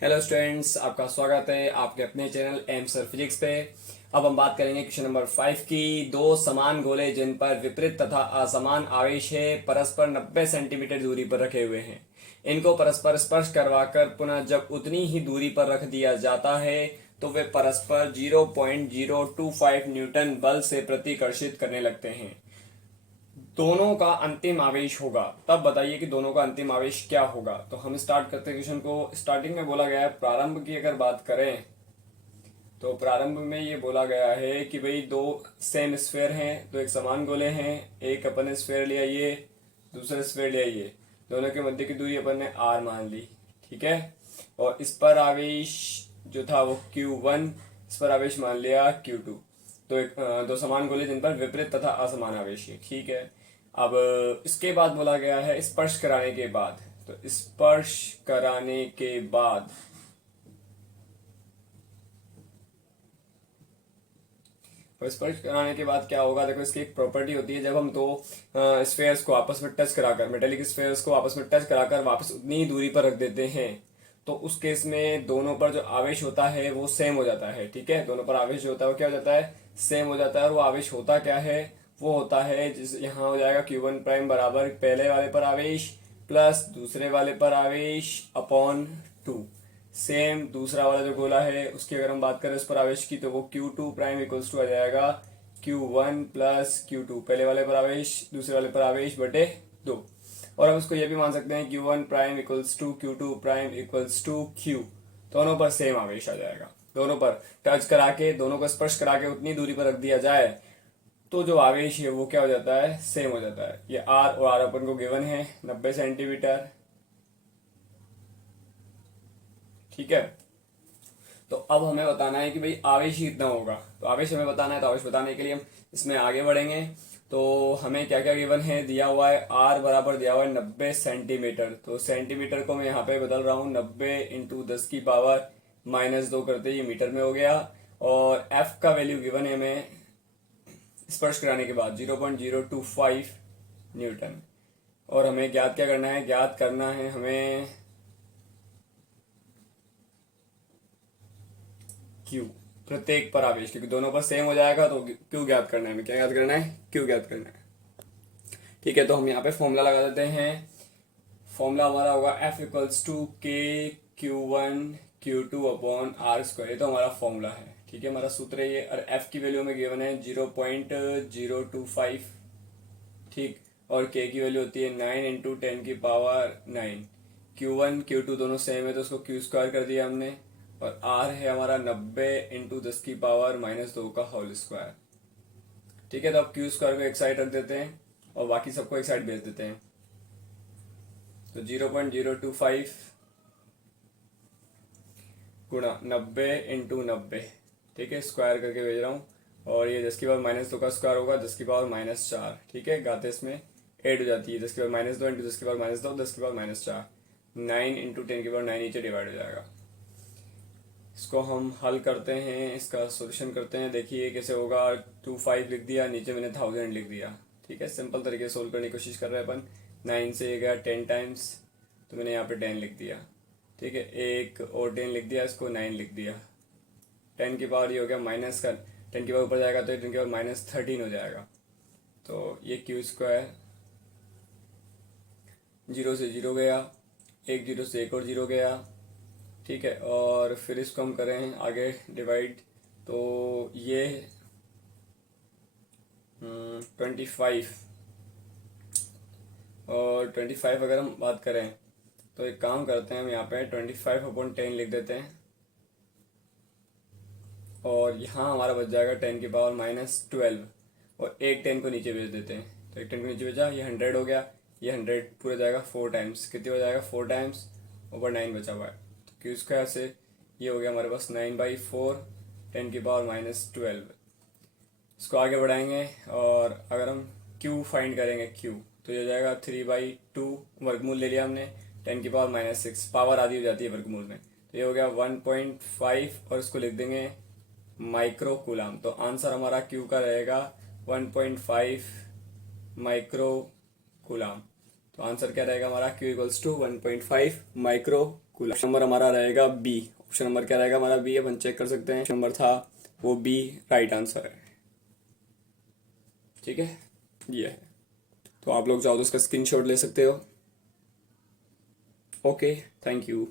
Hello students, आपका स्वागत है आपके अपने चैनल एम सर फिजिक्स पे। अब हम बात करेंगे क्वेश्चन नंबर 5 की। दो समान गोले जिन पर विपरीत तथा असमान आवेश है परस्पर 90 सेंटीमीटर दूरी पर रखे हुए हैं, इनको परस्पर स्पर्श करवाकर पुनः जब उतनी ही दूरी पर रख दिया जाता है तो वे परस्पर 0.025 न्यूटन बल से प्रतिकर्षित करने लगते हैं। दोनों का अंतिम आवेश होगा। तब बताइए कि दोनों का अंतिम आवेश क्या होगा। तो हम स्टार्ट करते हैं क्वेश्चन को। स्टार्टिंग में बोला गया है, प्रारंभ की अगर बात करें तो प्रारंभ में ये बोला गया है कि भाई दो सेम स्फेयर हैं, तो एक समान गोले हैं। एक अपन ने स्फेयर लिया, ये दूसरा स्फेयर लिया, ये दोनों के मध्य की दूरी अपन ने r मान ली, ठीक है। और इस पर आवेश जो था वो Q1, इस पर आवेश मान लिया Q2। तो दो समान गोले जिन पर विपरीत तथा असमान आवेश है, ठीक है। अब इसके बाद बोला गया है स्पर्श कराने के बाद। तो स्पर्श कराने के बाद और स्पर्श कराने के बाद क्या होगा, देखो इसकी एक प्रॉपर्टी होती है, जब हम दो स्फेयर्स को आपस में टच कराकर, मेटेलिक स्फेयर्स को आपस में टच कराकर वापस उतनी ही दूरी पर रख देते हैं, तो उस केस में दोनों पर जो आवेश होता है वो सेम हो जाता है, ठीक है। दोनों पर आवेश जो होता है वो क्या हो जाता है, सेम हो जाता है। और वो आवेश होता क्या है, वो होता है जिस यहाँ हो जाएगा Q1 प्राइम बराबर पहले वाले पर आवेश प्लस दूसरे वाले पर आवेश अपॉन 2। सेम दूसरा वाला जो गोला है उसकी अगर हम बात करें उस पर आवेश की, तो वो Q2 प्राइम इक्वल्स टू आ जाएगा Q1 प्लस Q2, पहले वाले पर आवेश दूसरे वाले पर आवेश बटे 2। और हम उसको ये भी मान सकते हैं Q1 prime equals to Q2 prime equals to Q। दोनों पर सेम आवेश आ जाएगा। दोनों पर टच करा के, दोनों को स्पर्श करा के उतनी दूरी पर रख दिया जाए तो जो आवेश है वो क्या हो जाता है, सेम हो जाता है। ये R और R अपन को गिवन है 90 सेंटीमीटर, ठीक है। तो अब हमें बताना है कि भाई आवेश ही कितना होगा। तो आवेश हमें बताना है, तो आवेश बताने के लिए हम इसमें आगे बढ़ेंगे। तो हमें क्या क्या गिवन है, दिया हुआ है आर बराबर दिया हुआ है 90 सेंटीमीटर। तो सेंटीमीटर को मैं यहाँ पे बदल रहा हूँ 90 इंटू 10 की पावर -2 करते ये मीटर में हो गया। और एफ का वैल्यू गिवन है हमें स्पर्श कराने के बाद 0.025 न्यूटन। और हमें ज्ञात क्या करना है, ज्ञात करना है हमें क्यू, प्रत्येक पर आवेश, क्योंकि दोनों पर सेम हो जाएगा तो क्यू ज्ञात करना है। हमें क्या ज्ञात करना है, क्यू ज्ञात करना है, ठीक है। तो हम यहाँ पे फॉर्मूला लगा देते हैं। फॉर्मूला हमारा होगा F इक्वल्स टू के Q1 Q2 upon are square. ये तो हमारा फॉर्मूला है, ठीक है, हमारा सूत्र है ये। और F की वैल्यू हमें गिवन है 0.025, ठीक। और K की वैल्यू होती है 9 इंटू 10 की पावर 9। Q1 Q2 दोनों सेम है तो उसको क्यू स्क्वायर कर दिया हमने। और R है हमारा 90 इंटू 10 की पावर -2 का होल स्क्वायर, ठीक है। तो अब क्यू स्क्वायर को एक साइड रख देते हैं और बाकी सबको एक साइड भेज देते हैं। तो 0.025 गुणा 90 इंटू 90, ठीक है, स्क्वायर करके भेज रहा हूँ। और ये 10 की पावर -2 का स्क्वायर होगा 10 की पावर -4, ठीक है। गाते इसमें ऐड हो जाती है, 10 की पावर -2 इंटू 10 की पावर -2, 10 की पावर -4, 9 इंटू 10 की पावर 9 नीचे डिवाइड हो जाएगा। इसको हम हल करते हैं, इसका सोल्यूशन करते हैं। देखिए कैसे होगा। 25 लिख दिया, नीचे मैंने 1000 लिख दिया, ठीक है। सिंपल तरीके से सोल्व करने की कोशिश कर रहे हैं अपन। 9 से ये गया 10 टाइम्स, तो मैंने यहाँ पे 10 लिख दिया, ठीक है। एक और 10 लिख दिया, इसको 9 लिख दिया। 10 की पावर ये हो गया माइनस का, 10 की पावर ऊपर जाएगा तो 10 की पावर -13 हो जाएगा। तो ये क्यू स्क्वायर 0 से 0 गया, एक 0 से एक और 0 गया, ठीक है। और फिर इसको हम करें आगे डिवाइड, तो ये 25 और 25 अगर हम बात करें तो एक काम करते हैं, हम यहाँ पे 25/10 लिख देते हैं। और यहाँ हमारा बच जाएगा 10 की पावर -12, और एक 10 को नीचे भेज देते हैं। तो एक 10 को नीचे भेजा, ये 100 हो गया। ये 100 पूरा जाएगा 4 टाइम्स, कितने हो जाएगा 4 टाइम्स, ऊपर 9 बचा हुआ है। तो क्यू स्क्वायर से ये हो गया हमारे पास 9/4, 10 की पावर -12। इसको आगे बढ़ाएंगे और अगर हम क्यू फाइंड करेंगे क्यू, तो ये हो जाएगा 3/2, वर्गमूल ले लिया हमने, 10 की पावर -6, पावर आधी हो जाती है वर्गमूल में। तो ये हो गया 1.5 और इसको लिख देंगे माइक्रो कूलाम। तो आंसर हमारा क्यू का रहेगा 1.5 माइक्रो कूलाम। तो आंसर क्या रहेगा हमारा, क्यू इक्वल्स टू 1.5 माइक्रो गोला। ऑप्शन नंबर हमारा रहेगा बी। ऑप्शन नंबर क्या रहेगा हमारा? बी। अपन चेक कर सकते हैं, नंबर था वो बी राइट आंसर है। ठीक है, ये है। तो आप लोग चाहो तो उसका स्क्रीनशॉट ले सकते हो। Okay, thank you.